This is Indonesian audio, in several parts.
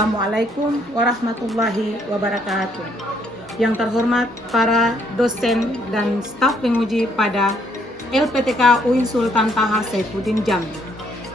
Assalamualaikum warahmatullahi wabarakatuh. Yang terhormat para dosen dan staf penguji pada LPTK UIN Sultan Taha Saifuddin Jambi.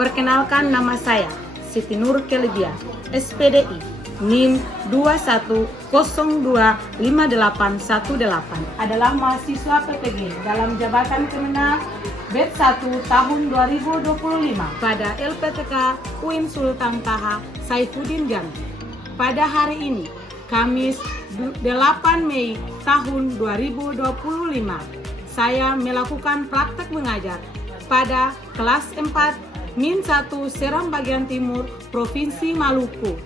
Perkenalkan, nama saya Siti Nur Kelebia, SPDI NIM 21025818, adalah mahasiswa PPG dalam jabatan Kemenang Batch 1 tahun 2025 pada LPTK UIN Sultan Taha Saifuddin Jambi. Pada hari ini, Kamis 8 Mei tahun 2025, saya melakukan praktek mengajar pada kelas 4-1 Seram Bagian Timur, Provinsi Maluku,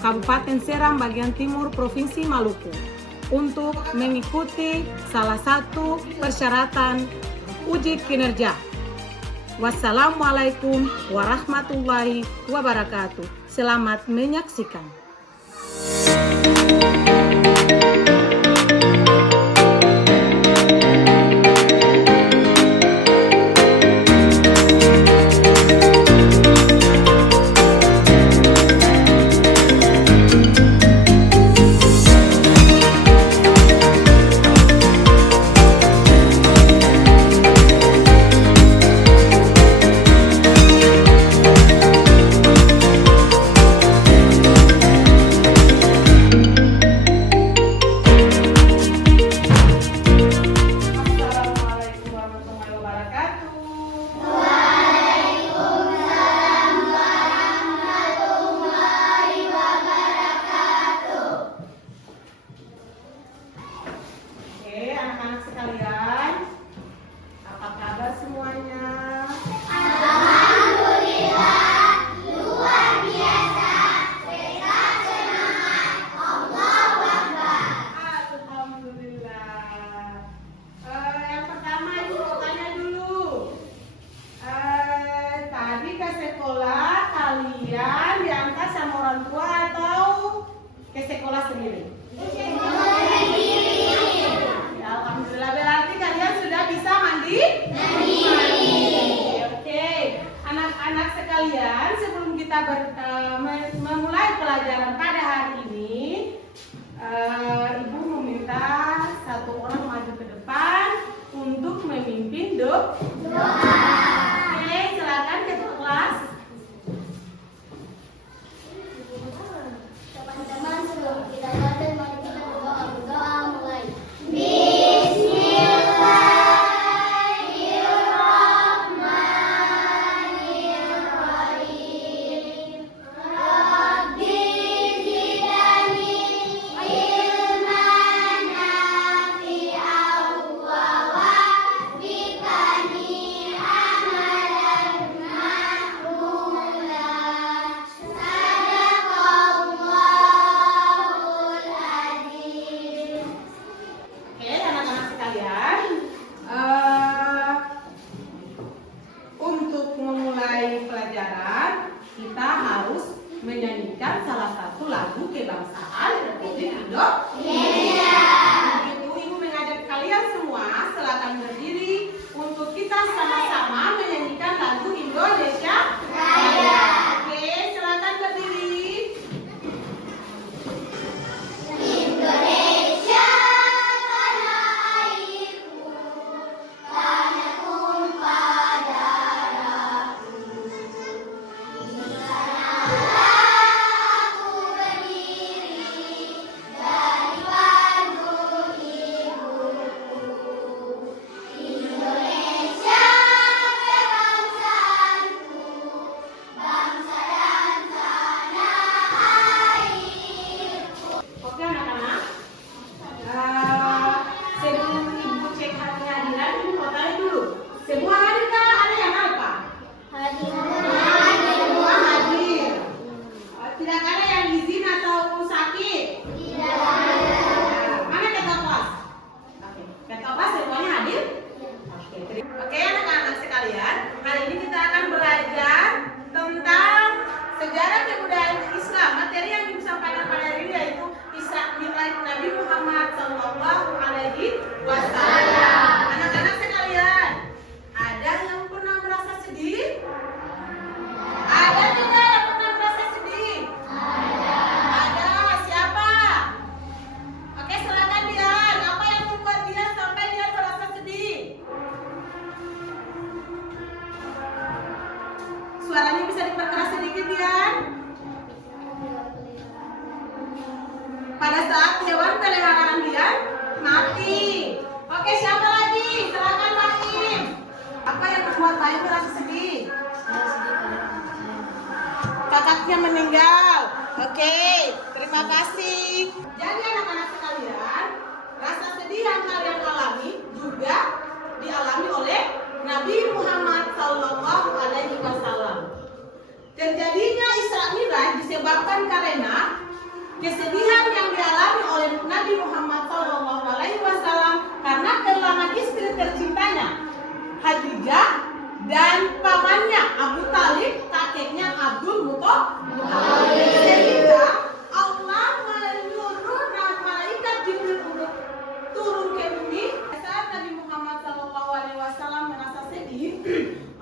Kabupaten Seram Bagian Timur, Provinsi Maluku, untuk mengikuti salah satu persyaratan uji kinerja. Wassalamualaikum warahmatullahi wabarakatuh. Selamat menyaksikan. Anak-anak sekalian, apa kabar semuanya? Alhamdulillah, luar biasa. Tetap semangat, Allahu Akbar. Alhamdulillah. Yang pertama ibu mau tanya dulu. Tadi ke sekolah kalian diantar sama orang tua atau ke sekolah sendiri? Alhamdulillah, berarti kalian sudah bisa mandi? Oke. Anak-anak sekalian, sebelum kita memulai pelajaran pada hari ini, Ibu meminta satu orang maju ke depan untuk memimpin doa. Oke, silakan ketua kelas. Teman-teman, sebelum kita belajar, mari kita berdoa mulai. Bismillahirrahmanirrahim. Rabbi zidni ilman nafi'an wa waffiqni amalan ma'mulan. Sadaqallahul adzim. Oke, anak-anak sekalian, untuk memulai pelajaran kita harus menyanyikan salah satu lagu kebangsaan Republik Indonesia. Itu Ibu mengajak kalian semua, silakan berdiri untuk kita sama-sama menyanyikan lagu Indonesia Raya. Oke, silakan berdiri. Indonesia tanah airku, tanah tumpah darahku. Di sanalah aku berdiri dari panggung ibuku. Indonesia kebangsaanku, bangsa dan tanah airku. Oke anak-anak, sebelum Ibu cek kehadiran, Ibu mau tanya dulu. Semua hadir kah? Ada yang alpa? Semua hadir. Tidak ada yang izin atau sakit? Mana ketua kelas? Oke, ketua kelas semuanya hadir? Oke anak-anak sekalian, hari ini kita akan belajar tentang sejarah kebudayaan Islam. Materi yang disampaikan pada hari ini yaitu Isra Mi'raj Nabi Muhammad Sallallahu Alaihi Wasallam. Anak-anak sekalian, ada yang pernah merasa sedih? Ada tidak yang pernah merasa sedih? Ada. diperkeras sedikit ya. Pada saat hewan peliharaan dia mati. Oke, siapa lagi? Silakan Fahim. Apa yang membuat Fahim merasa sedih? Kakaknya meninggal. Oke, terima kasih. Jadi anak-anak sekalian, rasa sedih yang kalian alami juga dialami oleh Nabi Muhammad SAW. Terjadinya Isra Mi'raj disebabkan karena kesedihan yang dialami oleh Nabi Muhammad SAW karena kehilangan istri tercintanya Khadijah dan pamannya Abu Talib, kakeknya Abdul Muthalib. Sehingga Allah menyuruh malaikat Jibril untuk turun ke bumi. Saat Nabi Muhammad SAW merasa sedih,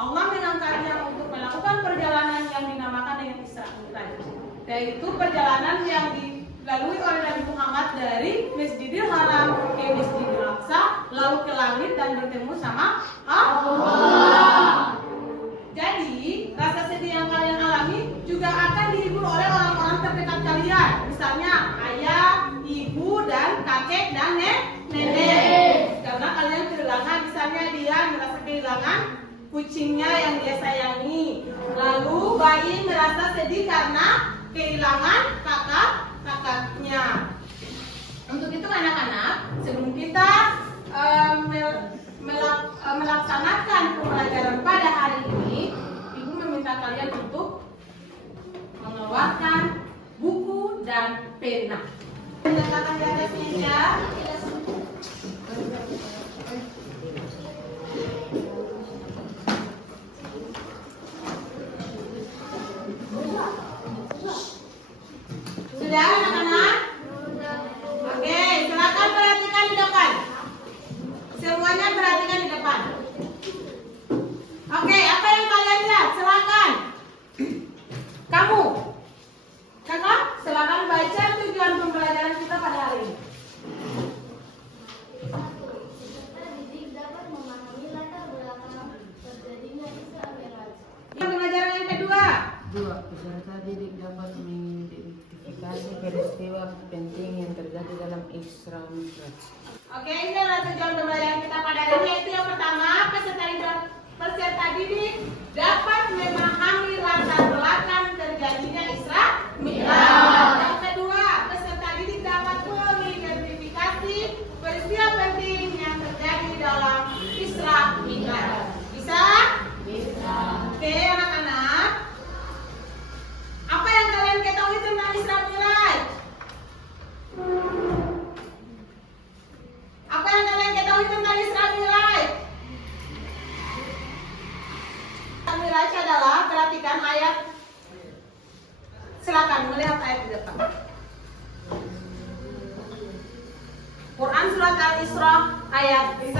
Allah mengangkatnya untuk melakukan perjalanan yang dinamakan dengan Isra Mi'raj, yaitu perjalanan yang dilalui oleh Nabi Muhammad dari Masjidil Haram ke Masjidil Aqsa, lalu ke langit dan bertemu sama Allah. Jadi, rasa sedih yang kalian alami juga akan dihibur oleh orang-orang terdekat kalian. Misalnya ayah, ibu, dan kakek dan nenek. Karena kalian kehilangan, misalnya dia merasa kehilangan kucingnya yang dia sayangi. Lalu bayi merasa sedih karena kehilangan kakaknya. Untuk itu anak-anak, sebelum kita melaksanakan pembelajaran pada hari ini, Ibu meminta kalian untuk mengeluarkan buku dan pena. Letakkan di atas meja. Sudah anak-anak? Oke, silakan perhatikan di depan. Semuanya perhatikan di depan. Oke, apa yang kalian lihat? Silakan. Kamu, kakak, silakan baca tujuan pembelajaran kita pada hari ini. Peserta didik dapat memahami latar belakang terjadinya Isra Mi'raj. Pembelajaran yang kedua. 2. Peserta didik dapat mengidentifikasi peristiwa penting yang terjadi dalam Isra Mi'raj. Oke, ini adalah tujuan pembelajaran kita pada hari ini, yaitu yang pertama, peserta didik dapat memahami latar belakang terjadinya Isra Mi'raj. Yang kedua, peserta didik dapat mengidentifikasi peristiwa penting yang terjadi dalam Isra Mi'raj. Bisa? Bisa. Oke, anak-anak. Apa yang kalian ketahui tentang Isra Mi'raj? Apa yang kalian ketahui tentang Isra Mi'raj? Isra Mi'raj adalah, perhatikan ayat. Silakan melihat ayat di depan. Quran surat Al-Isra ayat 1.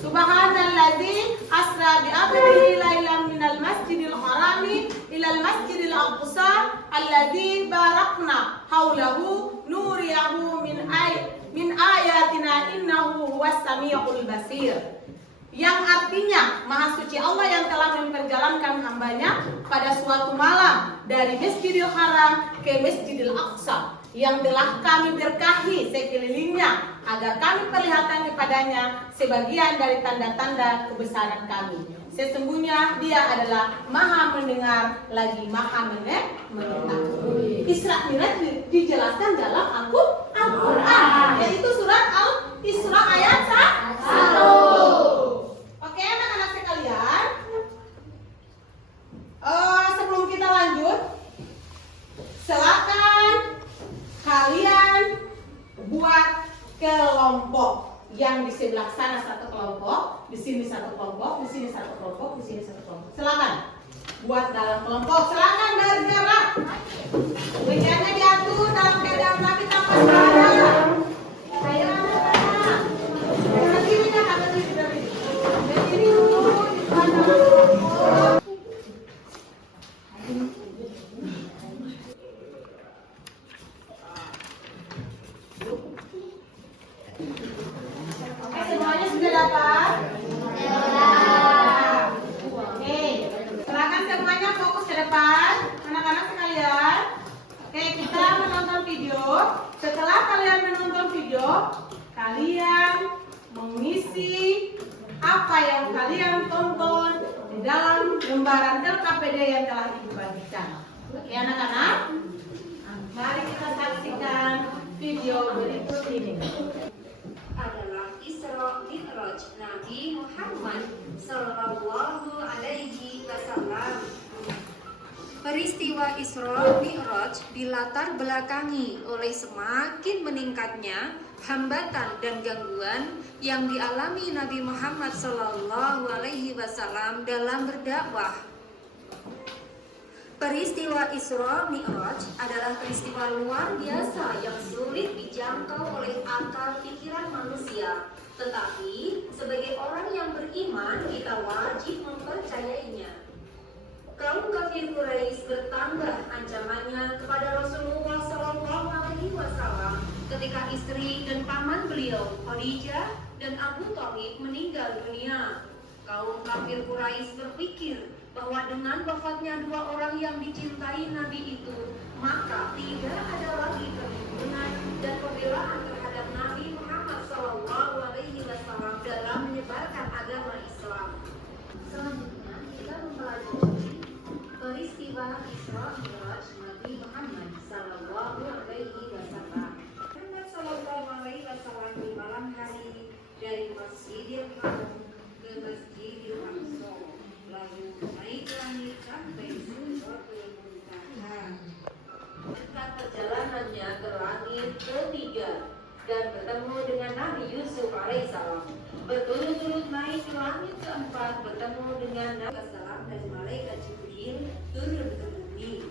Subhanalladzi asra bi 'abdihi lailan minal masjidil harami ilal masjidil aqsa alladzi barakna haulahu nuriyahu min ayatina innahu huwas samiul basir. Yang artinya, Maha Suci Allah yang telah memperjalankan hambanya pada suatu malam dari Masjidil Haram ke Masjidil Aqsa, yang telah kami berkahi sekelilingnya agar kami perlihatkan kepadanya sebagian dari tanda-tanda kebesaran kami. Sesungguhnya Dia adalah Maha mendengar lagi Maha mengetahui. Isra Mi'raj dijelaskan dalam Al-Quran, yaitu surat Al-Isra ayat 1. Oke anak-anak sekalian, sebelum kita lanjut, silakan kalian buat kelompok. Yang di sebelah sana satu kelompok, di sini satu kelompok, di sini satu kelompok, di sini satu kelompok. Silakan buat dalam kelompok. Silakan bergerak. Mejanya diatur dalam keadaan rapi tanpa suara. Ayo anak-anak. Berdiri dah, berdiri. Berdiri dulu di depan kelompok. Semuanya sudah dapat? Sudah. Oke. video. Setelah kalian menonton video, kalian mengisi apa yang kalian tonton di dalam lembaran LKPD yang telah Ibu bagikan. Oke anak-anak, mari kita saksikan video berikut ini. Adalah Isra Mi'raj Nabi Muhammad Sallallahu Alaihi Wasallam. Peristiwa Isra Mi'raj dilatar belakangi oleh semakin meningkatnya hambatan dan gangguan yang dialami Nabi Muhammad Sallallahu Alaihi Wasallam dalam berdakwah. Peristiwa Isra Mi'raj adalah peristiwa luar biasa yang sulit dijangkau oleh akal pikiran manusia. Tetapi sebagai orang yang beriman, kita wajib mempercayainya. Kaum kafir Quraisy bertambah ancamannya kepada Rasulullah Shallallahu Alaihi Wasallam ketika istri dan paman beliau Khadijah dan Abu Thalib meninggal dunia. Kaum kafir Quraisy berpikir bahwa dengan wafatnya dua orang yang dicintai Nabi itu, maka tidak ada lagi perlindungan dan pembelaan terhadap Nabi Muhammad SAW dalam menyebarkan agama Islam. Selanjutnya kita mempelajari peristiwa Isra Mi'raj Nabi Muhammad SAW. Muhammad SAW di malam hari dari Masjidil Haram ke Masjidil Aqsa, lalu naik langit sampai Sidratul Muntaha. Dekat perjalanannya ke langit ketiga dan bertemu dengan Nabi Yusuf alaihissalam. Berturut-turut naik ke langit keempat, bertemu dengan Nabi alaihissalam dan malaikat Jibril turun ke bumi.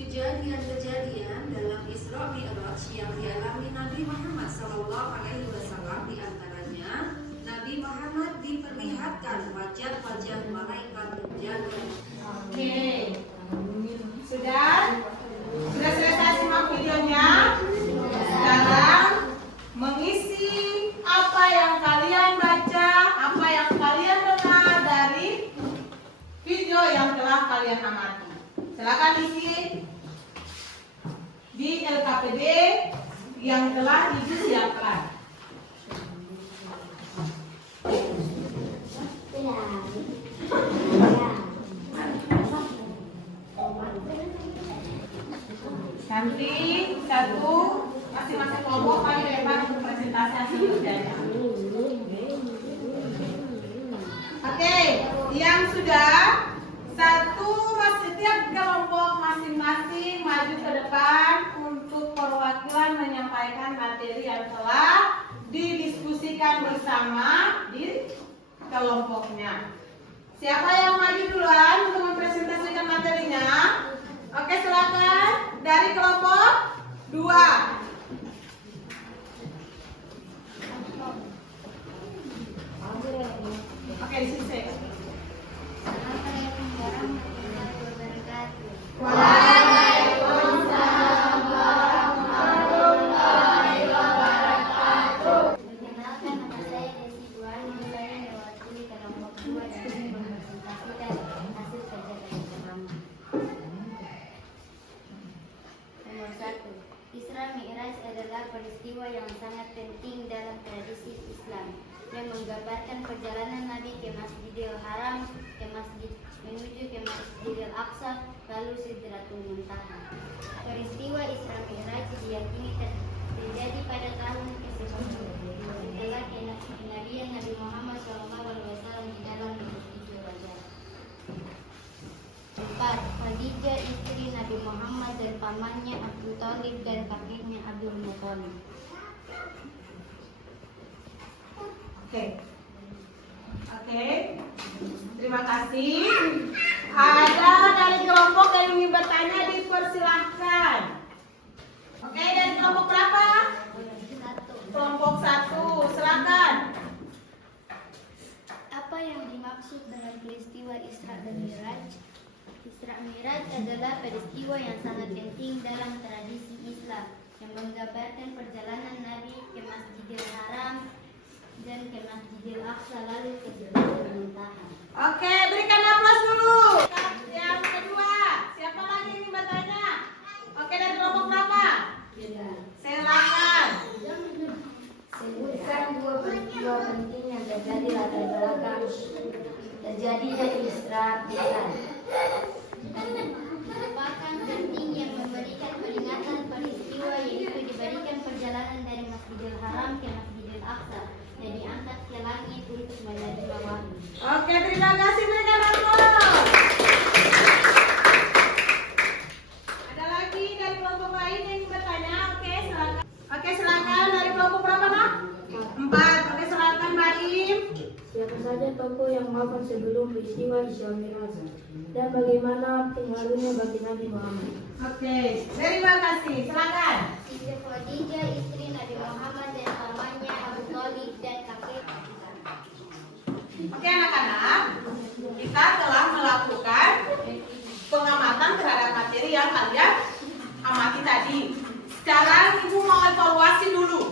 Kejadian-kejadian dalam Isra Mi'raj yang dialami Nabi Muhammad SAW di antaranya Nabi Muhammad diperlihatkan wajah-wajah malaikat penjaga. Oke, sudah selesai simak videonya. Sekarang mengisi apa yang kalian baca, apa yang kalian dengar dari video yang telah kalian amati. Silakan isi di LKPD yang telah Ibu siapkan. Nanti satu masing-masing kelompok kami depan untuk presentasi hasil kerjanya. Oke, yang sudah setiap kelompok masing-masing maju ke depan untuk perwakilan menyampaikan materi yang telah didiskusikan bersama di kelompoknya. Siapa yang maju duluan untuk mempresentasikan materinya? Oke, silakan dari kelompok 2. Oke, di sini. Assalamualaikum warahmatullahi wabarakatuh. Waalaikumsalam warahmatullahi wabarakatuh. Perkenalkan, nama saya Desi Duani. Saya mewakili kelompok 2 dan mempresentasikan hasil kerja kelompok pertama. Nomor 1. Isra Mi'raj adalah peristiwa yang sangat penting dalam tradisi Islam yang menggambarkan perjalanan Nabi ke Masjidil Haram, menuju ke Masjidil Aqsa, lalu Sidratul Muntaha. Peristiwa Isra Mi'raj diyakini terjadi pada tahun ke-10 setelah kenabian Nabi Muhammad SAW di dalam Masjidil Wajah. 4. Khadijah istri Nabi Muhammad dan pamannya Abu Thalib dan kakeknya Abdul Muthalib. Oke. Terima kasih. Ada dari kelompok yang ingin bertanya, dipersilahkan. Oke, dari kelompok berapa? Kelompok 1, silakan. Apa yang dimaksud dengan peristiwa Isra dan Mi'raj? Isra Mi'raj adalah peristiwa yang sangat penting dalam tradisi Islam yang menggambarkan perjalanan Nabi ke Masjidil Haram dan ke Masjidil Aqsa lalu ke Sidratul Muntaha. Oke, berikan aplaus dulu. Yang kedua, siapa lagi yang ingin bertanya? Oke, dari Terjadinya Isra Mi'raj. Merupakan penting yang memberikan peringatan peristiwa yaitu diberikan perjalanan dari Masjidil Haram ke Masjidil Aqsa dan diangkat ke langit untuk menerima wahyu. Oke, terima kasih, berikan aplaus. Ada lagi dari kelompok lain yang bertanya? Oke, silakan. Oke, silakan dari kelompok berapa, Nak? 4. Oke, silakan, Mbak Im. Siapa saja tokoh yang wafat sebelum peristiwa Isra Mi'raj dan bagaimana pengaruhnya bagi Nabi Muhammad? Oke, terima kasih. Silakan. Siti Khadijah istri Nabi Muhammad dan pamannya Abu Thalib dan kakek. Oke, anak-anak, kita telah melakukan pengamatan terhadap materi yang kalian amati tadi. Sekarang Ibu mau evaluasi dulu.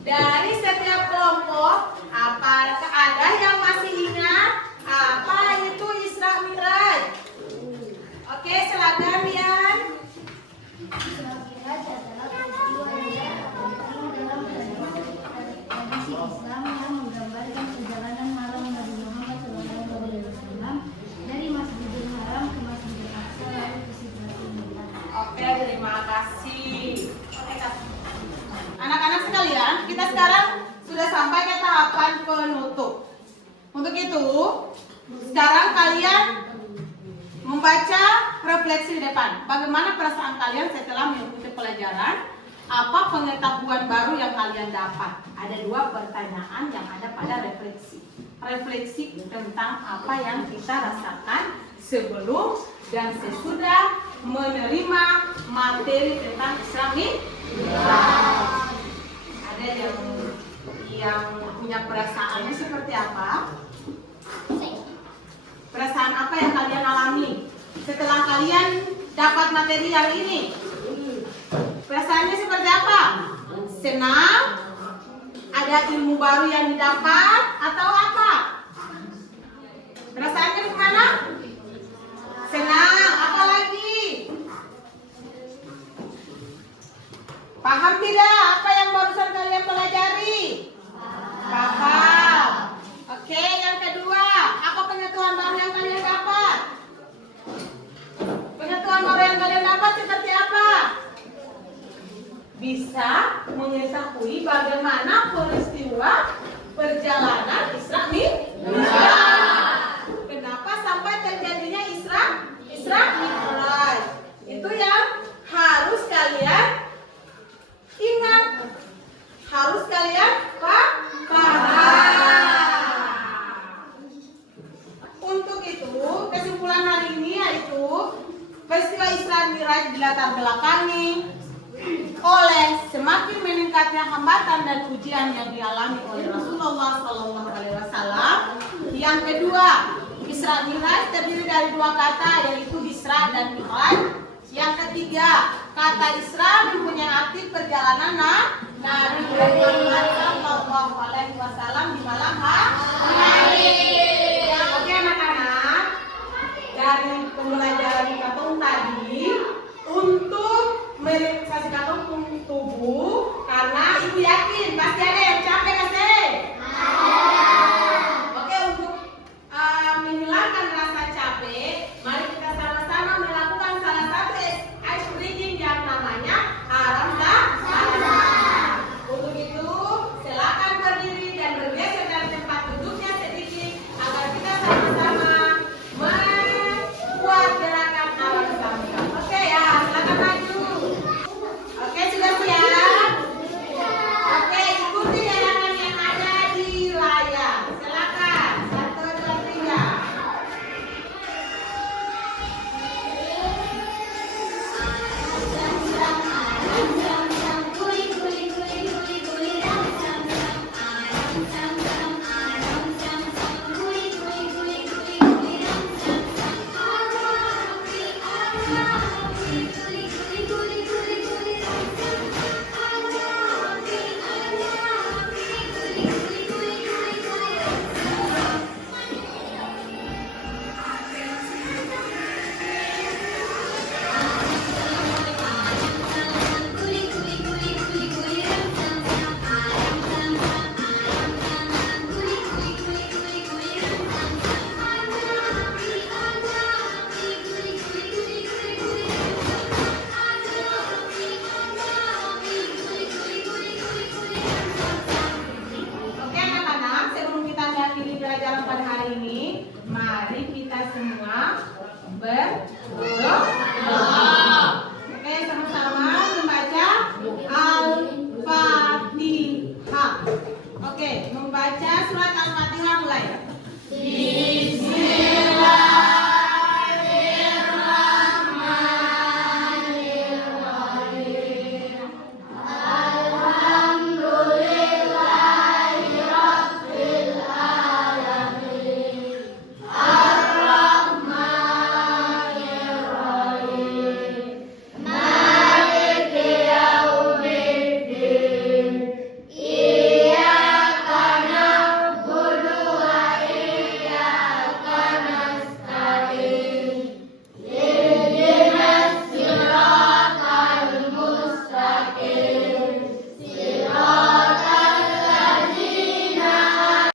Dari setiap kelompok, apakah ada yang masih ingat apa itu Isra Mi'raj? Oke, silakan Rian. Isra Mi'raj adalah peristiwa yang penting dalam tradisi Islam yang menggambarkan perjalanan malam Nabi Muhammad SAW dari Masjidil Haram ke Masjidil Aqsa lalu ke Sidratul Muntaha. Oke, terima kasih. Anak-anak sekalian, kita sekarang sudah sampai ke tahapan penutup. Untuk itu, sekarang kalian membaca refleksi di depan. Bagaimana perasaan kalian setelah mengikuti pelajaran? Apa pengetahuan baru yang kalian dapat? Ada 2 pertanyaan yang ada pada refleksi. Refleksi tentang apa yang kita rasakan sebelum dan sesudah menerima materi tentang Isra Mi'raj. Ada yang punya perasaannya seperti apa? Perasaan apa yang kalian alami setelah kalian dapat materi hari ini? Perasaannya seperti apa? Senang? Ada ilmu baru yang didapat atau apa? Perasaannya gimana? Senang, apa lagi? Paham tidak apa yang barusan kalian pelajari? Paham. Oke, yang kedua, apa pengetahuan baru yang kalian dapat? Pengetahuan baru yang kalian dapat seperti apa? Bisa mengetahui bagaimana peristiwa perjalanan Isra Mi'raj. Kenapa sampai terjadinya Isra Mi'raj? Itu yang harus kalian ingat, harus kalian paham. Untuk itu, kesimpulan hari ini yaitu peristiwa Isra Mi'raj dilatar belakangi oleh semakin meningkatnya hambatan dan ujian yang dialami oleh Rasulullah SAW. Yang kedua, Isra Mi'raj terdiri dari 2 kata yaitu Isra dan Mi'raj. Yang ketiga, kata Isra mempunyai arti perjalanan Nabi Muhammad SAW di malam hari. Oke anak-anak, dari pembelajaran katong tadi untuk merealisasi katong tubuh, karena ibu yakin